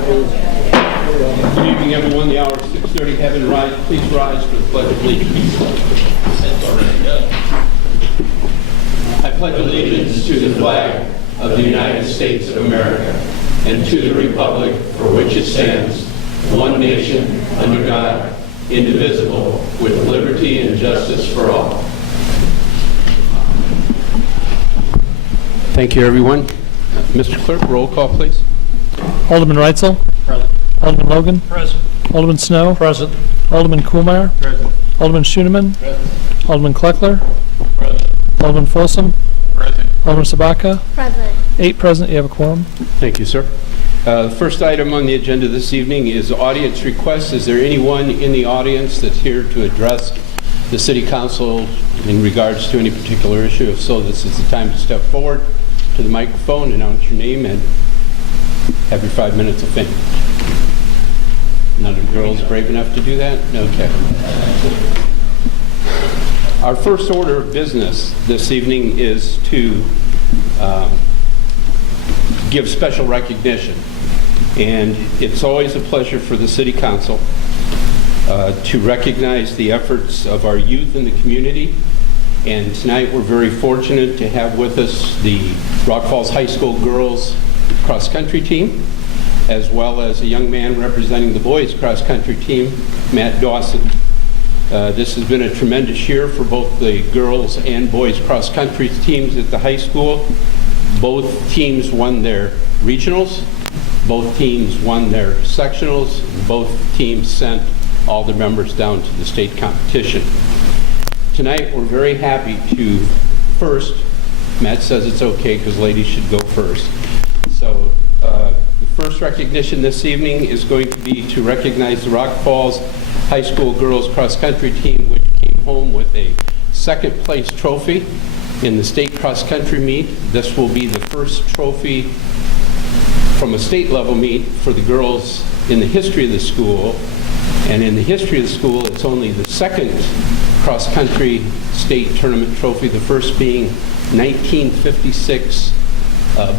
Good evening, everyone. The hour is 6:30. Heaven rise. Please rise for the Pledge of Allegiance. That's already done. I pledge allegiance to the flag of the United States of America and to the republic for which it stands, one nation, under God, indivisible, with liberty and justice for all. Thank you, everyone. Mr. Clerk, roll call, please. Alderman Reitzel. Present. Alderman Logan. Present. Alderman Snow. Present. Alderman Kuhlmeyer. Present. Alderman Schoenemann. Present. Alderman Kleckler. Present. Alderman Folsom. Present. Alderman Sabaka. Present. 8 present. You have a quorum. Thank you, sir. The first item on the agenda this evening is audience requests. Is there anyone in the audience that's here to address the City Council in regards to any particular issue? If so, this is the time to step forward to the microphone, announce your name, and have your 5 minutes of fame. None of the girls brave enough to do that? Okay. Our first order of business this evening is to give special recognition. And it's always a pleasure for the City Council to recognize the efforts of our youth in the community. And tonight we're very fortunate to have with us the Rock Falls High School girls cross-country team, as well as a young man representing the boys cross-country team, Matt Dawson. This has been a tremendous year for both the girls and boys cross-country teams at the high school. Both teams won their regionals, both teams won their sectionals, both teams sent all their members down to the state competition. Tonight we're very happy to first, Matt says it's okay because ladies should go first. So the first recognition this evening is going to be to recognize the Rock Falls High School girls cross-country team, which came home with a second place trophy in the state cross-country meet. This will be the first trophy from a state level meet for the girls in the history of the school. And in the history of the school, it's only the second cross-country state tournament trophy, the first being 1956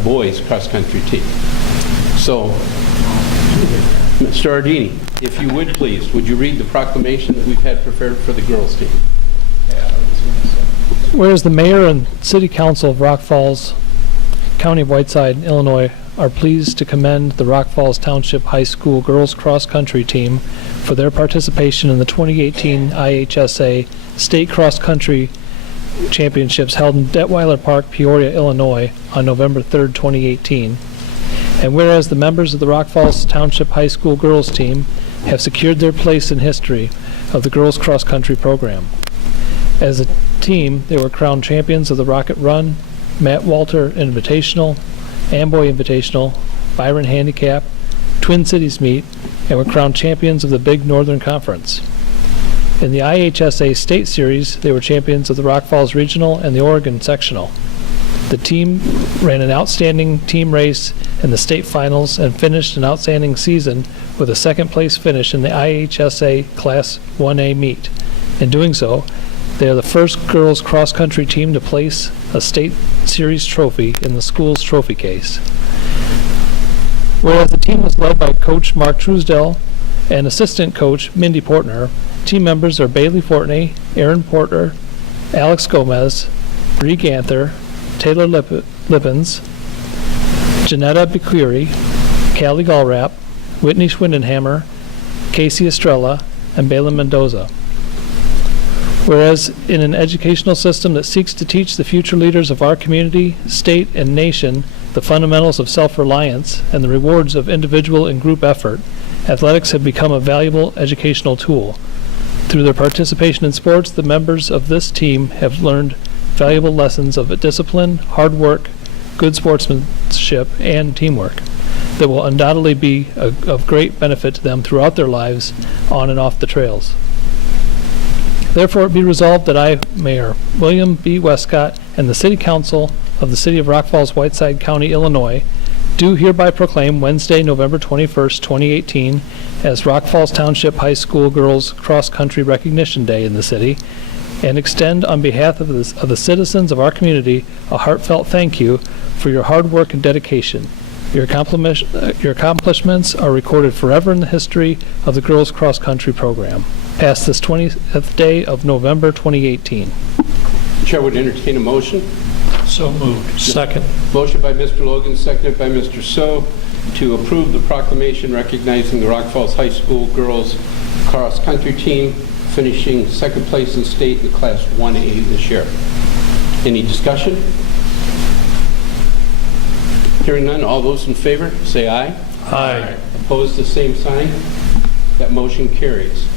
boys cross-country team. So, Mr. Ardini, if you would please, would you read the proclamation that we've had prepared for the girls team? Whereas the mayor and city council of Rock Falls, County of Whiteside, Illinois, are pleased to commend the Rock Falls Township High School girls cross-country team for their participation in the 2018 IHSA State Cross Country Championships held in Detweiler Park, Peoria, Illinois on November 3rd, 2018. And whereas the members of the Rock Falls Township High School girls team have secured their place in history of the girls cross-country program. As a team, they were crowned champions of the Rocket Run, Matt Walter Invitational, Amboy Invitational, Byron Handicap, Twin Cities Meet, and were crowned champions of the Big Northern Conference. In the IHSA State Series, they were champions of the Rock Falls Regional and the Oregon Sectional. The team ran an outstanding team race in the state finals and finished an outstanding season with a second place finish in the IHSA Class 1A meet. In doing so, they are the first girls cross-country team to place a state series trophy in the school's trophy case. Whereas the team was led by Coach Mark Truesdell and assistant coach Mindy Portner, team members are Bailey Fortney, Aaron Porter, Alex Gomez, Bree Ganther, Taylor Lippens, Janetta Bequiri, Callie Gallrap, Whitney Schwindenhammer, Casey Estrella, and Balin Mendoza. Whereas in an educational system that seeks to teach the future leaders of our community, state, and nation the fundamentals of self-reliance and the rewards of individual and group effort, athletics have become a valuable educational tool. Through their participation in sports, the members of this team have learned valuable lessons of discipline, hard work, good sportsmanship, and teamwork that will undoubtedly be of great benefit to them throughout their lives on and off the trails. Therefore, it be resolved that I, Mayor William B. Westcott, and the City Council of the City of Rock Falls, Whiteside County, Illinois, do hereby proclaim Wednesday, November 21st, 2018, as Rock Falls Township High School Girls Cross Country Recognition Day in the city, and extend on behalf of the citizens of our community a heartfelt thank you for your hard work and dedication. Your accomplishments are recorded forever in the history of the girls cross country program. Passed this 20th day of November 2018. Chair would entertain a motion. So moved. Second. Motion by Mr. Logan, seconded by Mr. So, to approve the proclamation recognizing the Rock Falls High School girls cross country team finishing second place in state in Class 1A this year. Any discussion? Hearing none, all those in favor, say aye. Aye. Opposed, the same sign. That motion carries.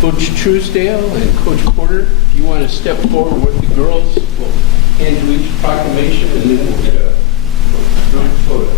Coach Truesdale and Coach Porter, if you want to step forward with the girls, we'll hand you each proclamation and then we'll get a joint photo.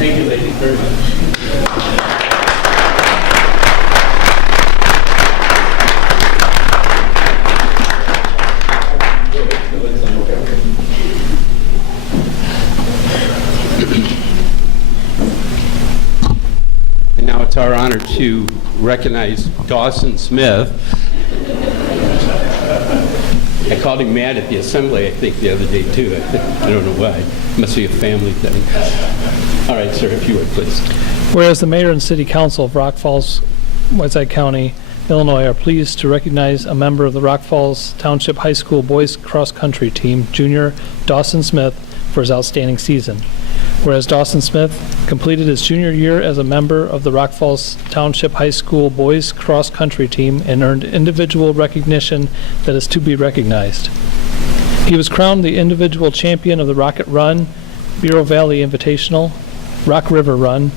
Thank you, ladies, very much. And now it's our honor to recognize Dawson Smith. I called him mad at the assembly, I think, the other day, too. I don't know why. Must be a family thing. All right, sir, if you would, please. Whereas the mayor and city council of Rock Falls, Whiteside County, Illinois are pleased to recognize a member of the Rock Falls Township High School boys cross country team, junior Dawson Smith, for his outstanding season. Whereas Dawson Smith completed his junior year as a member of the Rock Falls Township High School boys cross country team and earned individual recognition that is to be recognized. He was crowned the individual champion of the Rocket Run, Bureau Valley Invitational, Rock River Run,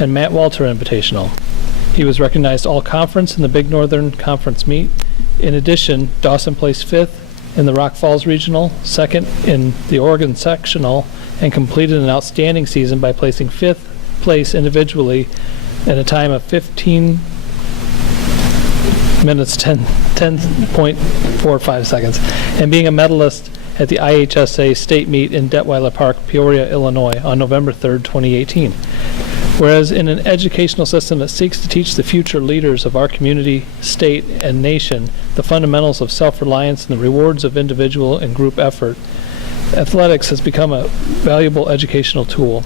and Matt Walter Invitational. He was recognized all-conference in the Big Northern Conference meet. In addition, Dawson placed 5th in the Rock Falls Regional, 2nd in the Oregon Sectional, and completed an outstanding season by placing 5th place individually in a time of 15 minutes 10.45 seconds, and being a medalist at the IHSA state meet in Detweiler Park, Peoria, Illinois on November 3rd, 2018. Whereas in an educational system that seeks to teach the future leaders of our community, state, and nation the fundamentals of self-reliance and the rewards of individual and group effort, athletics has become a valuable educational tool.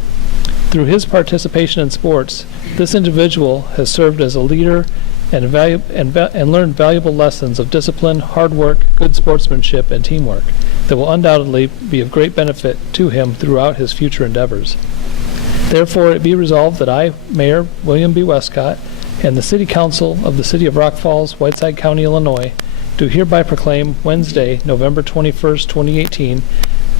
Through his participation in sports, this individual has served as a leader and learned valuable lessons of discipline, hard work, good sportsmanship, and teamwork that will undoubtedly be of great benefit to him throughout his future endeavors. Therefore, it be resolved that I, Mayor William B. Westcott, and the City Council of the City of Rock Falls, Whiteside County, Illinois, do hereby proclaim Wednesday, November 21st, 2018,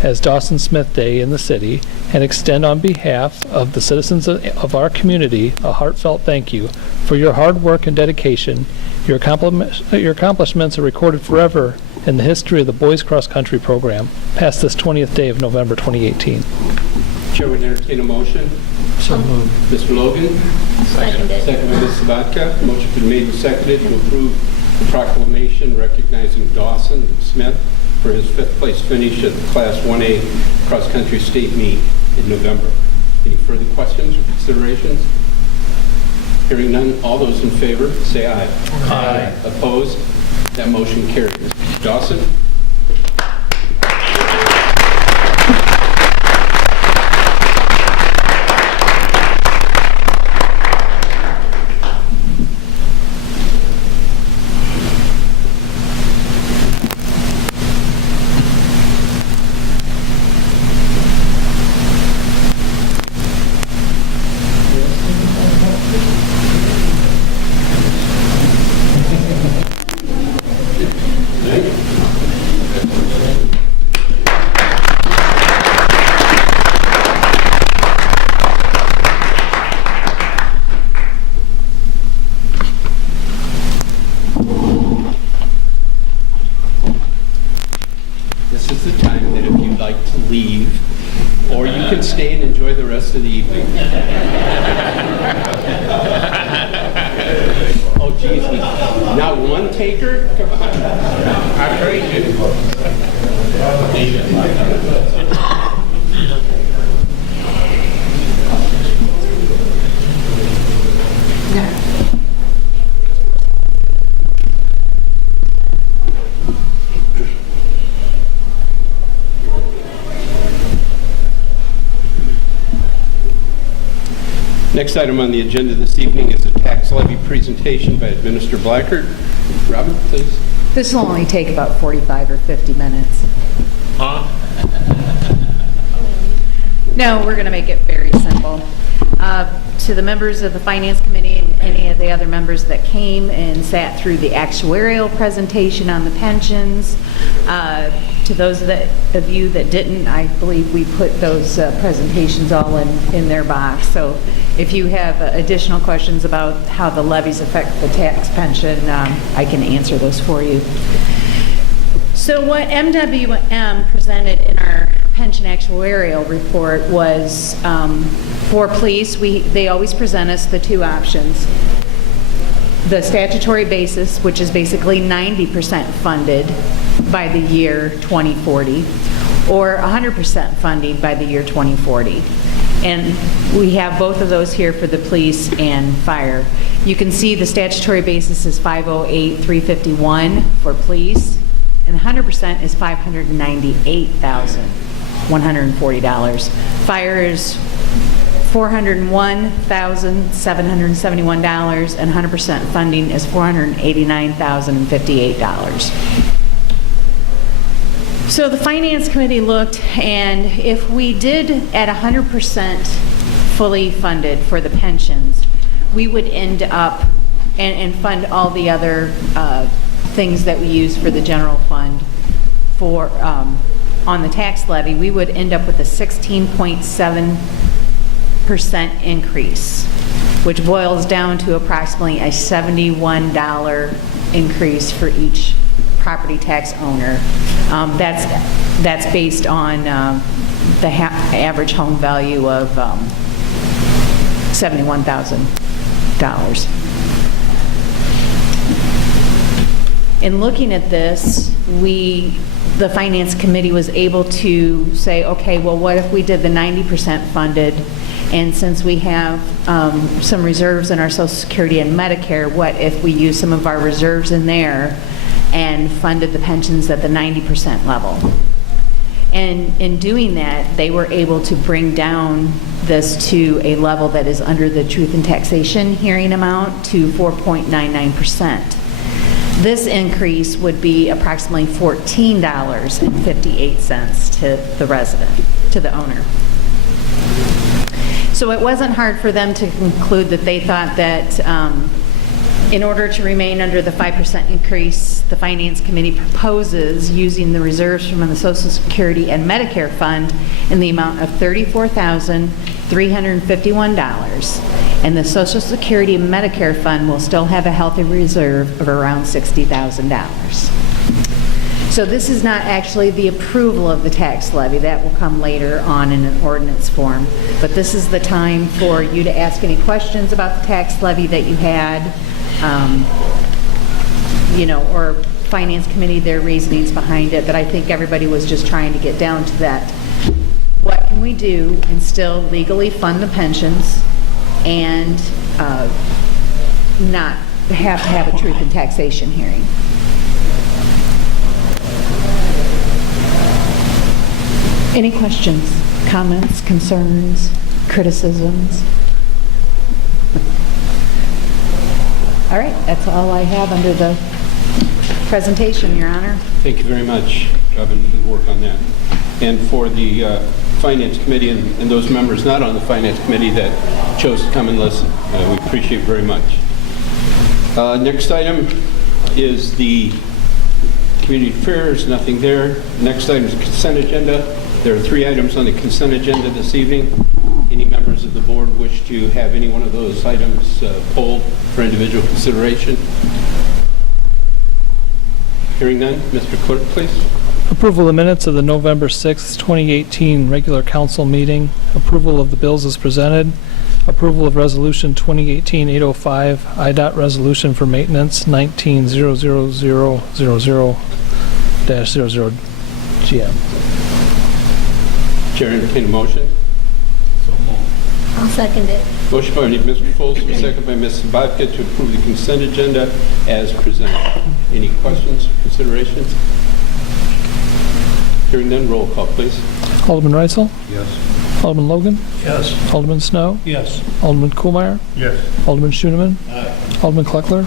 as Dawson Smith Day in the city, and extend on behalf of the citizens of our community a heartfelt thank you for your hard work and dedication. Your accomplishments are recorded forever in the history of the Boys Cross Country program, past this 20th day of November 2018. Chair would entertain a motion. So moved. Mr. Logan? Seconded. Second by Ms. Sabatka. Motion been made and seconded to approve the proclamation recognizing Dawson Smith for his 5th place finish at the Class 1A cross-country state meet in November. Any further questions or considerations? Hearing none, all those in favor, say aye. Aye. Opposed? That motion carries. Dawson? rest of the evening. Oh, geez, not one taker? Come on. I praise you. Next item on the agenda this evening is a tax levy presentation by Administrator Blackard. Robin, please. This will only take about 45 or 50 minutes. No, we're going to make it very simple. To the members of the Finance Committee and any of the other members that came and sat through the actuarial presentation on the pensions, to those of you that didn't, I believe we put those presentations all in their box. So if you have additional questions about how the levies affect the tax pension, I can answer those for you. So what MWM presented in our pension actuarial report was for police, they always present us the two options. The statutory basis, which is basically 90% funded by the year 2040, or 100% funding by the year 2040. And we have both of those here for the police and fire. You can see the statutory basis is $508,351 for police, and 100% is $598,140. Fire is $401,771, and 100% funding is $489,058. So the Finance Committee looked, and if we did at 100% fully funded for the pensions, we would end up and fund all the other things that we use for the general fund for on the tax levy, we would end up with a 16.7% increase, which boils down to approximately a $71 increase for each property tax owner. That's based on the average home value of $71,000. In looking at this, the Finance Committee was able to say, okay, well, what if we did the 90% funded, and since we have some reserves in our Social Security and Medicare, what if we use some of our reserves in there and funded the pensions at the 90% level? And in doing that, they were able to bring down this to a level that is under the truth in taxation hearing amount to 4.99%. This increase would be approximately $14.58 to the resident, to the owner. So it wasn't hard for them to conclude that they thought that in order to remain under the 5% increase, the Finance Committee proposes using the reserves from the Social Security and Medicare Fund in the amount of $34,351. And the Social Security and Medicare Fund will still have a healthy reserve of around $60,000. So this is not actually the approval of the tax levy. That will come later on in an ordinance form. But this is the time for you to ask any questions about the tax levy that you had, or Finance Committee, their reasonings behind it. But I think everybody was just trying to get down to that. What can we do and still legally fund the pensions and not have to have a truth in taxation hearing? Any questions, comments, concerns, criticisms? All right, that's all I have under the presentation, Your Honor. Thank you very much, Robin, for the work on that. And for the Finance Committee and those members not on the Finance Committee that chose to come and listen, we appreciate very much. Next item is the Community Affairs, nothing there. Next item is consent agenda. There are 3 items on the consent agenda this evening. Any members of the board wish to have any one of those items pulled for individual consideration? Hearing none, Mr. Clerk, please. Approval of the minutes of the November 6th, 2018 regular council meeting. Approval of the bills as presented. Approval of Resolution 2018-805, IDOT Resolution for Maintenance 19-00000-00 GM. Chair, entertain a motion. So moved. I'll second it. Motion by Mr. Folsom, second by Ms. Sabatka to approve the consent agenda as presented. Any questions, considerations? Hearing none, roll call, please. Alderman Reitzel? Yes. Alderman Logan? Yes. Alderman Snow? Yes. Alderman Kuhlmeyer? Yes. Alderman Schooneman? Alderman Kleckler?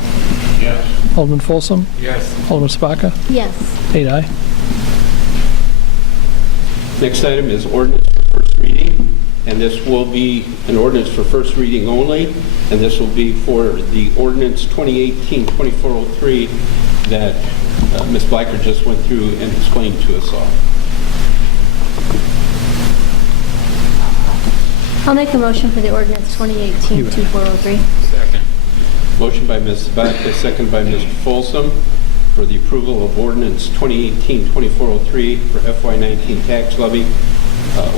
Yes. Alderman Folsom? Yes. Alderman Spaka? Yes. 8 aye. Next item is ordinance for first reading, and this will be an ordinance for first reading only, and this will be for the ordinance 2018-2403 that Ms. Blacker just went through and explained to us all. I'll make a motion for the ordinance 2018-2403. Second. Motion by Ms. Sabatka, second by Mr. Folsom for the approval of ordinance 2018-2403 for FY19 tax levy,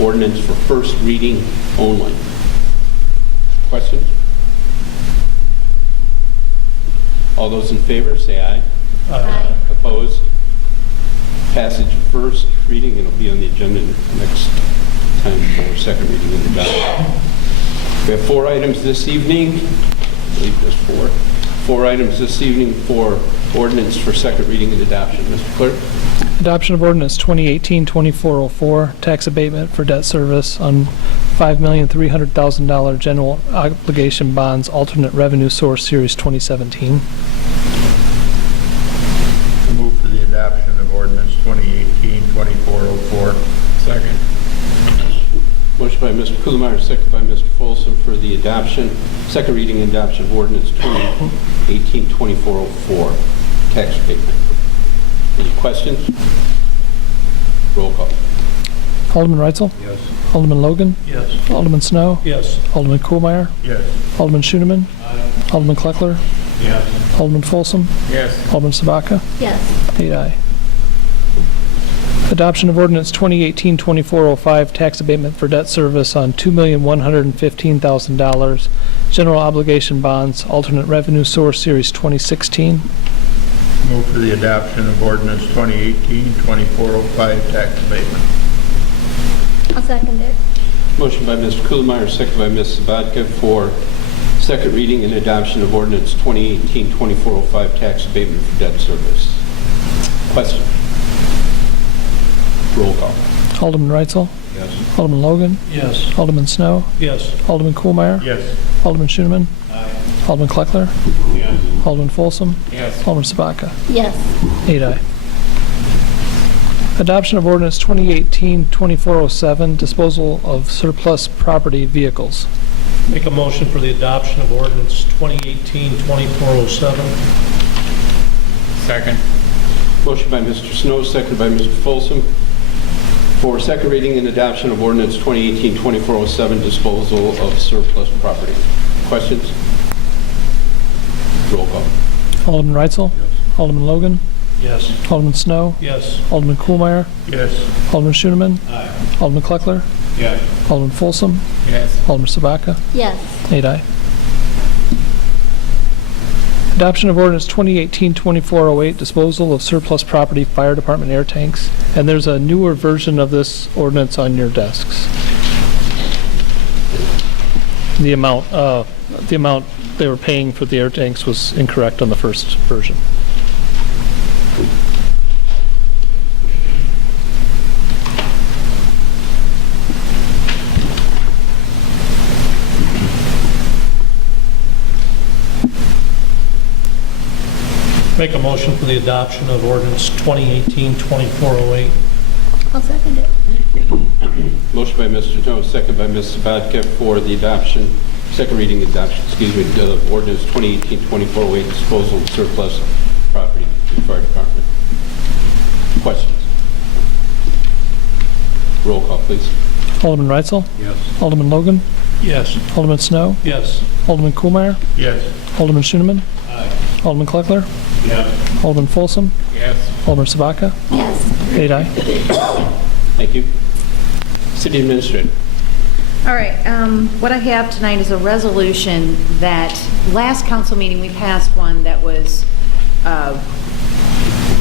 ordinance for first reading only. Questions? All those in favor, say aye. Aye. Opposed? Passage of first reading, it'll be on the agenda next time for second reading and adoption. We have 4 items this evening. I believe there's 4. 4 items this evening for ordinance for second reading and adoption. Mr. Clerk? Adoption of ordinance 2018-2404, tax abatement for debt service on $5,300,000 general obligation bonds, alternate revenue source, Series 2017. I move for the adoption of ordinance 2018-2404. Second. Motion by Mr. Kuhlmeyer, second by Mr. Folsom for the adoption, second reading and adoption of ordinance 2018-2404, tax abatement. Any questions? Roll call. Alderman Reitzel? Yes. Alderman Logan? Yes. Alderman Snow? Yes. Alderman Kuhlmeyer? Yes. Alderman Schooneman? Alderman Kleckler? Yes. Alderman Folsom? Yes. Alderman Sabaka? Yes. 8 aye. Adoption of ordinance 2018-2405, tax abatement for debt service on $2,115,000 general obligation bonds, alternate revenue source, Series 2016. Move for the adoption of ordinance 2018-2405 tax abatement. I'll second it. Motion by Mr. Kuhlmeyer, second by Ms. Sabatka for second reading and adoption of ordinance 2018-2405, tax abatement for debt service. Question? Roll call. Alderman Reitzel? Yes. Alderman Logan? Yes. Alderman Snow? Yes. Alderman Kuhlmeyer? Yes. Alderman Schooneman? Alderman Kleckler? Yes. Alderman Folsom? Yes. Alderman Sabaka? Yes. 8 aye. Adoption of ordinance 2018-2407, disposal of surplus property vehicles. Make a motion for the adoption of ordinance 2018-2407. Second. Motion by Mr. Snow, second by Mr. Folsom for second reading and adoption of ordinance 2018-2407, disposal of surplus property. Questions? Roll call. Alderman Reitzel? Alderman Logan? Yes. Alderman Snow? Yes. Alderman Kuhlmeyer? Yes. Alderman Schooneman? Alderman Kleckler? Yes. Alderman Folsom? Yes. Alderman Sabaka? Yes. 8 aye. Adoption of ordinance 2018-2408, disposal of surplus property, fire department air tanks. And there's a newer version of this ordinance on your desks. The amount they were paying for the air tanks was incorrect on the first version. Make a motion for the adoption of ordinance 2018-2408. I'll second it. Motion by Mr. Jones, second by Ms. Sabatka for the adoption, second reading adoption, of ordinance 2018-2408, disposal of surplus property to the fire department. Questions? Roll call, please. Alderman Reitzel? Yes. Alderman Logan? Yes. Alderman Snow? Yes. Alderman Kuhlmeyer? Yes. Alderman Schooneman? Alderman Kleckler? Yes. Alderman Folsom? Yes. Alderman Sabaka? Yes. 8 aye. Thank you. City Administrator. All right, what I have tonight is a resolution that, last council meeting, we passed one that was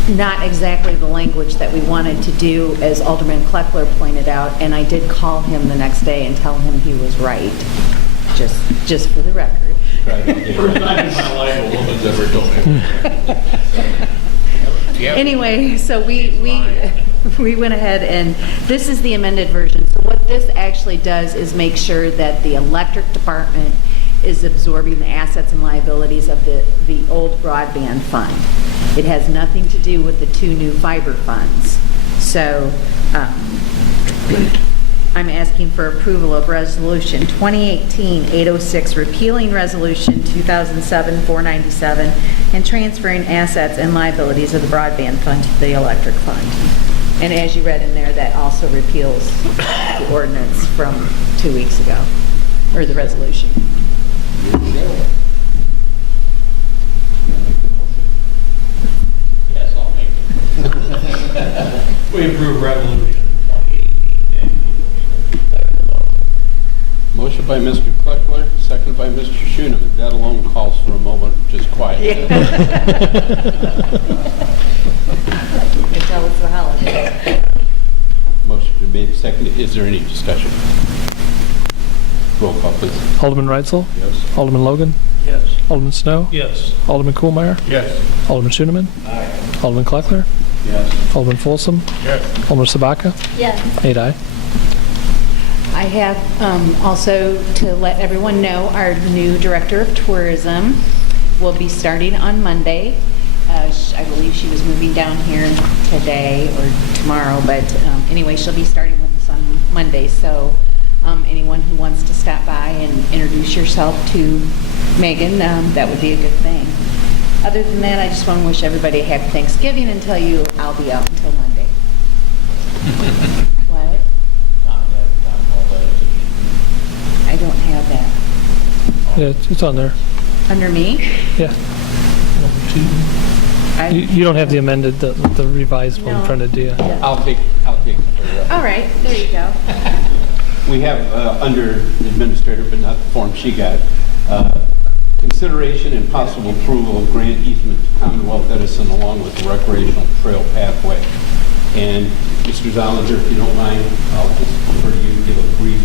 not exactly the language that we wanted to do, as Alderman Kleckler pointed out, and I did call him the next day and tell him he was right, just for the record. First time in my life a woman's ever told me. Anyway, so we went ahead, and this is the amended version. So what this actually does is make sure that the electric department is absorbing the assets and liabilities of the old broadband fund. It has nothing to do with the two new fiber funds. So I'm asking for approval of Resolution 2018-806, repealing Resolution 2007-497, and transferring assets and liabilities of the broadband fund to the electric fund. And as you read in there, that also repeals the ordinance from 2 weeks ago, or the resolution. Yes, I'll make it. We approve resolution 2018. Motion by Mr. Kleckler, seconded by Mr. Schooneman. That alone calls for a moment of just quiet. You can tell it's the holiday. Motion been made, seconded. Is there any discussion? Roll call, please. Alderman Reitzel? Yes. Alderman Logan? Yes. Alderman Snow? Yes. Alderman Kohlmeyer? Yes. Alderman Schooneman? Aye. Alderman Kleckler? Yes. Alderman Folsom? Yes. Alderman Sabaka? Yes. 8 aye. I have also to let everyone know, our new Director of Tourism will be starting on Monday. I believe she was moving down here today or tomorrow, but anyway, she'll be starting with us on Monday. So anyone who wants to stop by and introduce yourself to Megan, that would be a good thing. Other than that, I just want to wish everybody a happy Thanksgiving and tell you I'll be out until Monday. What? I don't have that. Yeah, it's on there. Under me? Yeah. You don't have the amended, the revised one No. printed, do you? I'll take it. All right, there you go. We have under the administrator, but not the form she got, consideration and possible approval of grant easement to Commonwealth Edison along with the recreational trail pathway. And Mr. Zollinger, if you don't mind, I'll just refer to you to give a brief.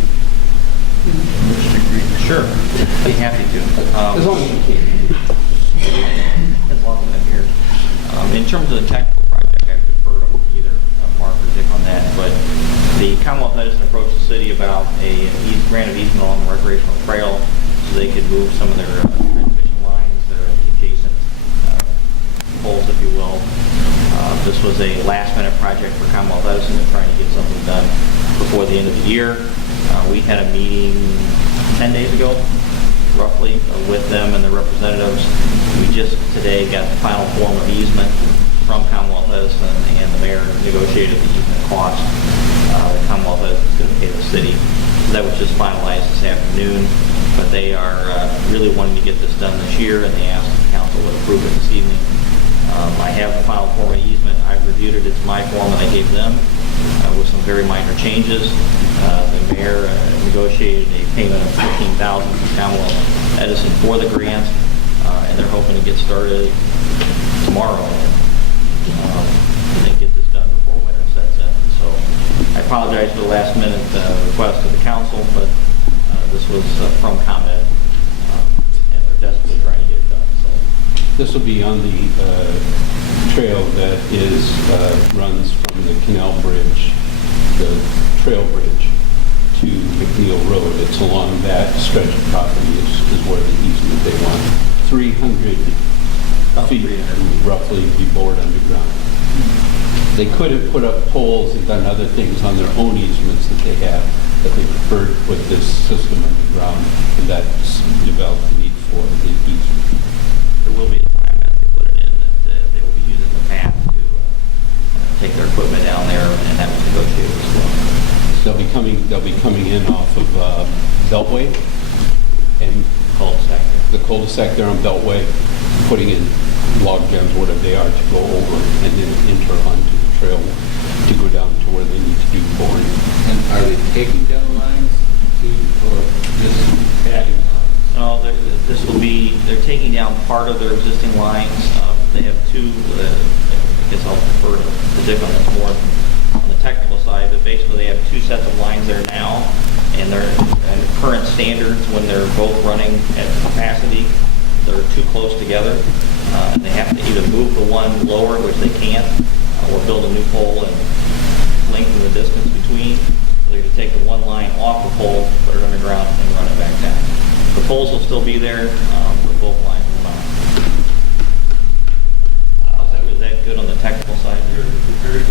Sure, be happy to. As long as you can. As long as I'm here. In terms of the technical project, I defer to either Mark or Dick on that, but the Commonwealth Edison approached the city about a grant of easement along the recreational trail so they could move some of their transmission lines that are in the adjacent poles, if you will. This was a last-minute project for Commonwealth Edison. They're trying to get something done before the end of the year. We had a meeting 10 days ago, roughly, with them and their representatives. We just today got the final form of easement from Commonwealth Edison, and the mayor negotiated the easement cost. The Commonwealth Edison is going to pay the city. So that was just finalized this afternoon, but they are really wanting to get this done this year, and they asked if the council would approve it this evening. I have the final form of easement. I've reviewed it. It's my form that I gave them with some very minor changes. The mayor negotiated a payment of $15,000 from Commonwealth Edison for the grant, and they're hoping to get started tomorrow and get this done before winter sets in. So I apologize for the last minute request of the council, but this was from ComEd, and they're desperately trying to get it done. So This will be on the trail that runs from the Canal Bridge, the trail bridge, to McNeil Road. It's along that stretch of property is where the easement they want. 300 feet roughly be bored underground. They could have put up poles and done other things on their own easements that they have, but they preferred to put this system underground, and that's developed the need for the easement. there will be a time that they put it in that they will be using the path to take their equipment down there, and that was negotiated as well. They'll be coming in off of Beltway and Cul-de-sac. the cul-de-sac there on Beltway, putting in log jams, whatever they are, to go over and then enter onto the trail to go down to where they need to do boring. And are they taking down lines or just adding lines? No, this will be, they're taking down part of their existing lines. They have two, I guess I'll defer to Dick on this more on the technical side, but basically they have two sets of lines there now, and they're at current standards when they're both running at capacity, they're too close together. And they have to either move the one lower, which they can't, or build a new pole and lengthen the distance between. They're going to take the one line off the pole, put it underground, and run it back down. The poles will still be there, but both lines will not. Is that good on the technical side? Very good.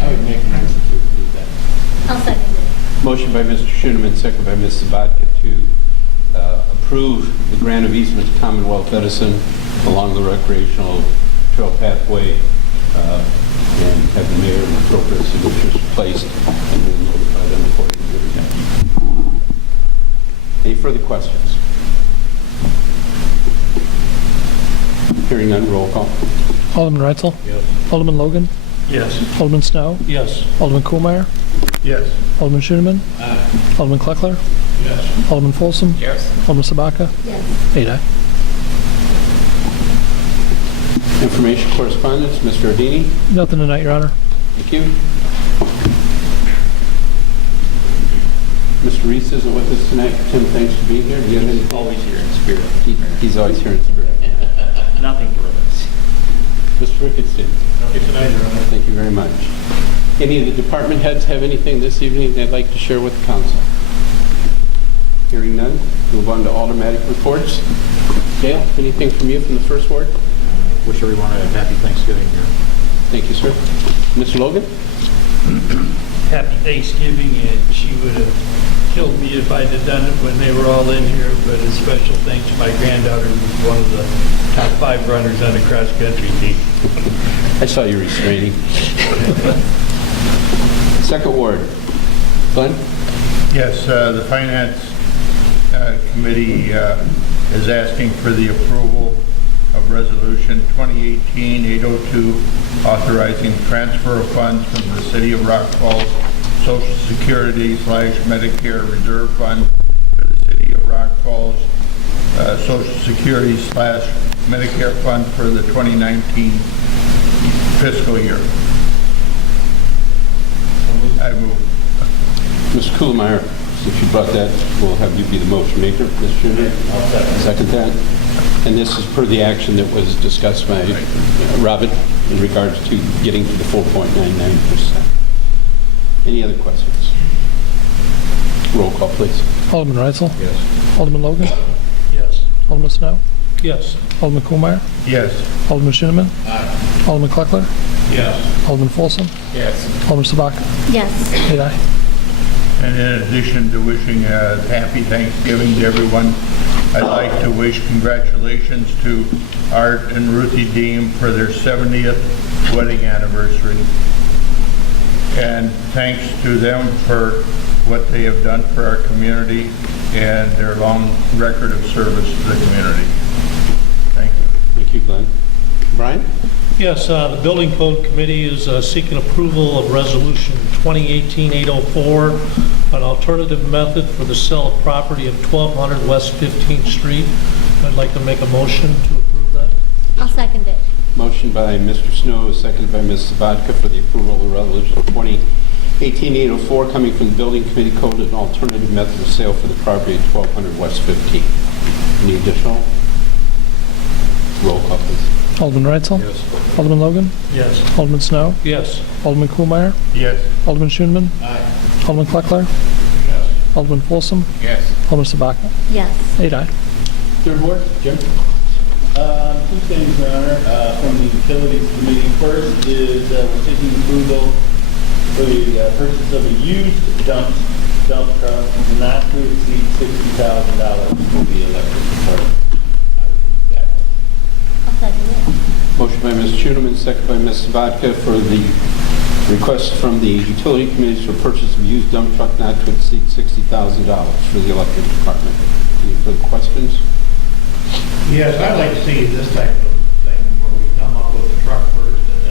I would make a motion to approve that. I'll second it. Motion by Mr. Schoeneman, second by Ms. Sabatka to approve the grant of easement to Commonwealth Edison along the recreational trail pathway and have the mayor and appropriate signatures placed and then notify them accordingly. Any further questions? Hearing none, roll call. Alderman Reitzel? Yes. Alderman Logan? Yes. Alderman Snow? Yes. Alderman Kuhlmeyer? Yes. Alderman Schoeneman? Alderman Kleckler? Yes. Alderman Folsom? Yes. Alderman Sabaka? Yes. 8 aye. Information correspondence, Mr. Ardini. Nothing tonight, Your Honor. Thank you. Mr. Reese isn't with us tonight. Tim, thanks for being here. Do you have any? Always here in spirit. He's always here in spirit. Nothing further. Mr. Ricketson. Thank you very much. Any of the department heads have anything this evening they'd like to share with the council? Hearing none, move on to automatic reports. Dale, anything from you from the first ward? Wish everyone a happy Thanksgiving here. Thank you, sir. Mr. Logan? Happy Thanksgiving, and she would have killed me if I'd have done it when they were all in here, but a special thanks to my granddaughter, who's one of the top 5 runners on the cross-country team. I saw you restraining. Second ward. Glenn? Yes, the Finance Committee is asking for the approval of Resolution 2018-802, authorizing transfer of funds from the City of Rock Falls Social Security / Medicare Reserve Fund to the City of Rock Falls Social Security / Medicare Fund for the 2019 fiscal year. I move. Mr. Kuhlmeyer, since you brought that, we'll have you be the motion maker, Mr. Chairman. I'll second that. And this is per the action that was discussed by Robert in regards to getting to the 4.99%. Any other questions? Roll call, please. Alderman Reitzel? Yes. Alderman Logan? Yes. Alderman Snow? Yes. Alderman Kuhlmeyer? Yes. Alderman Schoeneman? Alderman Kleckler? Yes. Alderman Folsom? Yes. Alderman Sabaka? Yes. 8 aye. And in addition to wishing a happy Thanksgiving to everyone, I'd like to wish congratulations to Art and Ruthie Deem for their 70th wedding anniversary. And thanks to them for what they have done for our community and their long record of service to the community. Thank you. Thank you, Glenn. Brian? Yes, the Building Code Committee is seeking approval of Resolution 2018-804, an alternative method for the sale of property at 1200 West 15th Street. I'd like to make a motion to approve that. I'll second it. Motion by Mr. Snow, seconded by Ms. Sabatka for the approval of Resolution 2018-804 coming from the Building Committee Code, an alternative method of sale for the property at 1200 West 15th. Any additional? Roll call, please. Alderman Reitzel? Yes. Alderman Logan? Yes. Alderman Snow? Yes. Alderman Kuhlmeyer? Yes. Alderman Schoeneman? Alderman Kleckler? Yes. Alderman Folsom? Yes. Alderman Sabaka? Yes. 8 aye. Third ward, Jim? Two things, Your Honor, from the Utilities Committee. First is we're seeking approval for the purchase of a used dump truck not to exceed $60,000 for the electric department. I'll second it. Motion by Ms. Schoeneman, second by Ms. Sabatka for the request from the Utility Committees for purchase of used dump truck not to exceed $60,000 for the electric department. Any further questions? Yes, I'd like to see this type of thing where we come up with a truck first and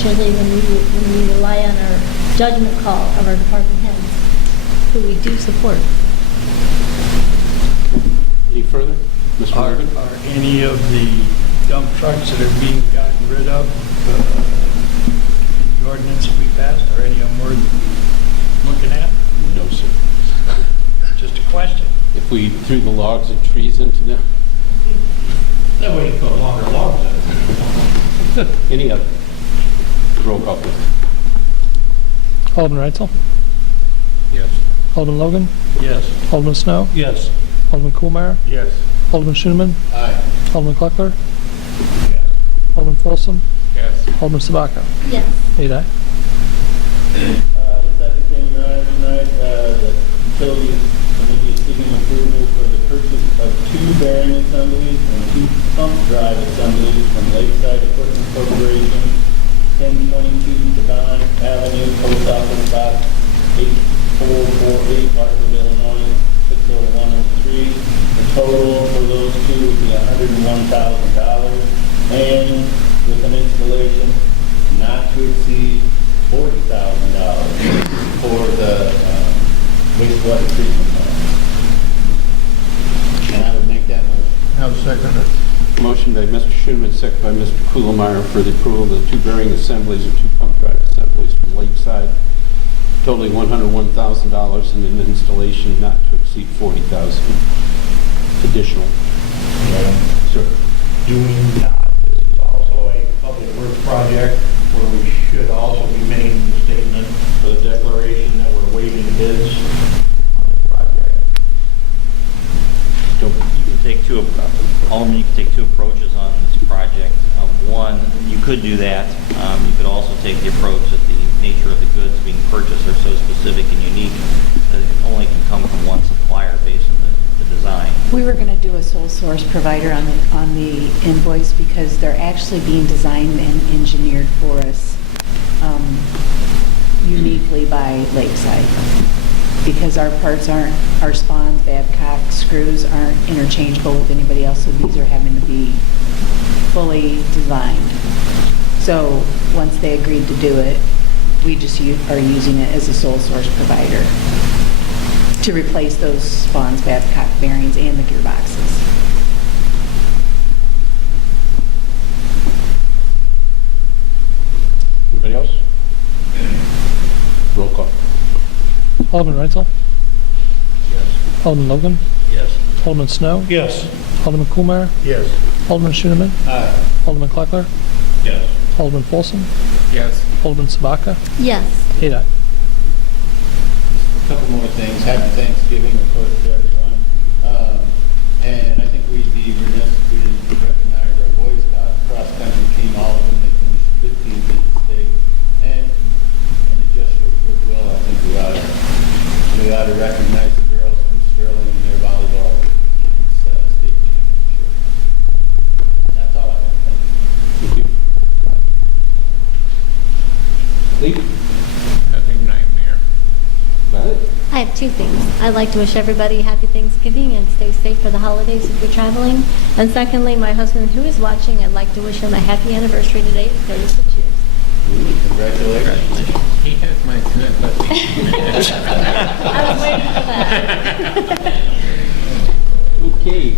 particularly when we rely on our judgment call of our department heads, who we do support. Any further? Mr. Are Morgan? any of the dump trucks that are being gotten rid of, the ordinance we passed, are any of them worth looking at? No, sir. Just a question. If we threw the logs and trees into them, That way you put longer logs in it. any other? Roll call, please. Alderman Reitzel? Yes. Alderman Logan? Yes. Alderman Snow? Yes. Alderman Kohlmeyer? Yes. Alderman Schoneman? Aye. Alderman Kleckler? Alderman Folsom? Yes. Alderman Sabaka? Yes. 8 ayes. The second thing, Your Honor, tonight, the utilities committee is seeking approval for the purchase of 2 bearing assemblies and 2 pump drive assemblies from Lakeside Equipment Corporation, 1022 Devon Avenue, Post Office Box 8448, Bartlett, Illinois, 60103. The total for those 2 would be $101,000, and with an installation not to exceed $40,000 for the wastewater treatment plant. And I would make that motion. I'll second it. Motion by Mr. Schoeneman, second by Mr. Kugelmeyer for the approval of the 2 bearing assemblies and 2 pump drive assemblies from Lakeside, totaling $101,000 and an installation not to exceed $40,000 additional. Sir. Do we not, this is also a public works project where we should also be making the statement for the declaration that we're waiving bids on the project? Don't- You can take two, Alderman, you can take 2 approaches on this project. One, you could do that. You could also take the approach that the nature of the goods being purchased are so specific and unique that it only can come from one supplier based on the design. We were going to do a sole source provider on the invoice because they're actually being designed and engineered for us uniquely by Lakeside. Because our parts aren't, our spawns, Babcock, screws aren't interchangeable with anybody else, so these are having to be fully designed. So once they agreed to do it, we just are using it as a sole source provider to replace those spawns, Babcock bearings, and the gearboxes. Anybody else? Roll call. Alderman Reitzel? Yes. Alderman Logan? Yes. Alderman Snow? Yes. Alderman Kohlmeyer? Yes. Alderman Schoeneman? Aye. Alderman Kleckler? Yes. Alderman Folsom? Yes. Alderman Sabaka? Yes. 8 ayes. A couple more things. Happy Thanksgiving, of course, to everyone. And I think we'd be remiss if we didn't recognize our Boy Scout cross-country team, all of them. They finished 15th in the state. And in a gesture of goodwill, I think we ought to recognize the girls from Sterling and their volleyball team's state championship. And that's all I have. Thank you. Thank you. Lee? Nothing, Mayor. That it? I have 2 things. I'd like to wish everybody happy Thanksgiving and stay safe for the holidays if you're traveling. And secondly, my husband, who is watching, I'd like to wish him a happy anniversary today at 36 years. Congratulations. He has my sympathy. I was waiting for that. Okay.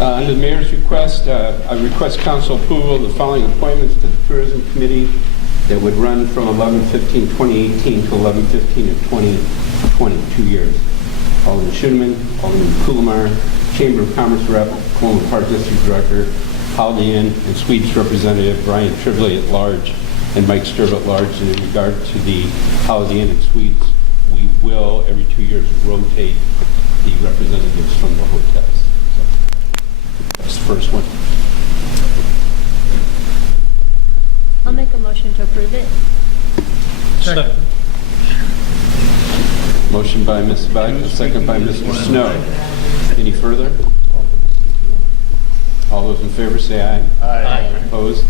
Under the mayor's request, I request council approval of the following appointments to the tourism committee that would run from 11/15/2018 to 11/15/2020, 2 years. Alderman Schoeneman, Alderman Kugelmeyer, Chamber of Commerce rep, Coloma Park District Director, Holiday Inn and Suites representative Brian Trively at large, and Mike Sturb at large. And in regard to the Holiday Inn and Suites, we will every 2 years rotate the representatives from the hotels. So that's the first one. I'll make a motion to approve it. Second. Motion by Ms. Biden, second by Mr. Snow. Any further? All those in favor say aye. Aye. Opposed?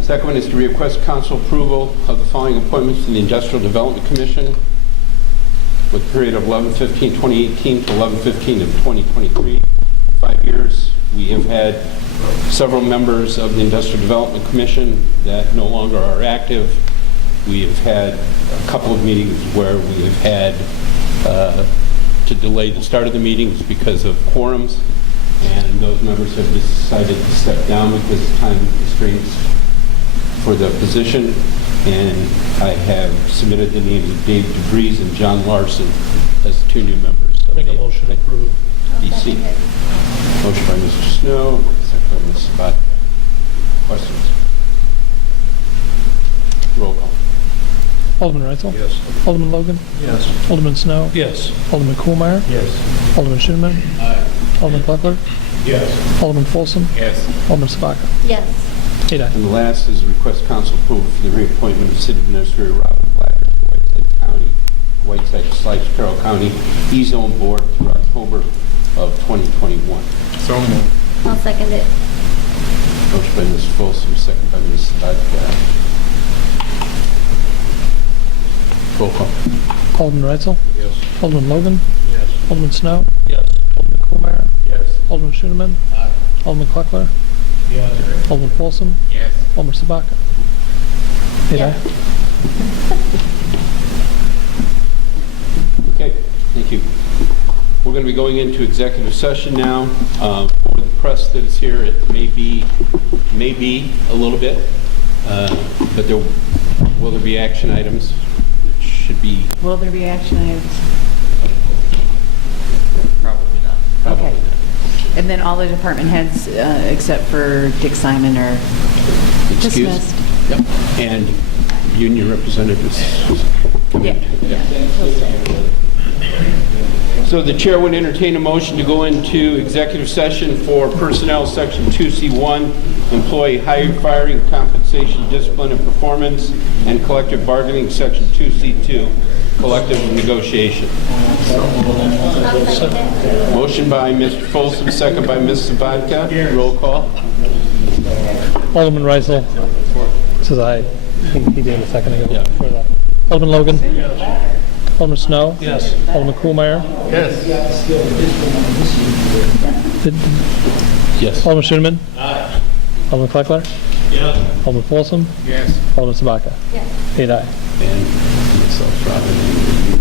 Second one is to request council approval of the following appointments to the Industrial Development Commission with a period of 11/15/2018 to 11/15/2023. 5 years. We have had several members of the Industrial Development Commission that no longer are active. We have had a couple of meetings where we have had to delay the start of the meetings because of quorums, and those members have decided to step down because of time constraints for the position, and I have submitted the names of Dave DeVries and John Larson as 2 new members of Make a the motion to approve. DC. Motion by Mr. Snow, second by Ms. Sabat. Questions? Roll call. Alderman Reitzel? Yes. Alderman Logan? Yes. Alderman Snow? Yes. Alderman Kohlmeyer? Yes. Alderman Schooneman? Alderman Kleckler? Yes. Alderman Folsom? Yes. Alderman Sabaka? Yes. 8 ayes. And the last is request council approval for the reappointment of City Administrator Robin Blacker to Whiteside County, Whiteside/Carroll County E-Zone Board through October of 2021. So moved. I'll second it. Motion by Ms. Folsom, second by Ms. Sabat. Roll call. Alderman Reitzel? Yes. Alderman Logan? Yes. Alderman Snow? Yes. Alderman Kohlmeyer? Yes. Alderman Schooneman? Alderman Kleckler? Yes. Alderman Folsom? Yes. Alderman Sabaka? 8 Yes. ayes. Okay, thank you. We're going to be going into executive session now. For the press that is here, it may be a little bit, but will there be action items? It should be Will there be action items? Probably not. probably Okay. And then all the department heads, except for Dick Simon, are excused. dismissed. Yep. And union representatives. Yeah. So the chair would entertain a motion to go into executive session for personnel section 2C1, employee hiring, firing, compensation, discipline, and performance, and collective bargaining section 2C2, collective negotiation. I'll second it. Motion by Mr. Folsom, second by Ms. Sabatka. Roll call. Alderman Reisel says aye. He did a second ago. Yeah. For that. Alderman Logan? Alderman Snow? Yes. Alderman Kohlmeyer? Yes. Yes. Alderman Schooneman? Alderman Kleckler? Yes. Alderman Folsom? Yes. Alderman Sabaka? Yes. 8 ayes. And myself, Robin, and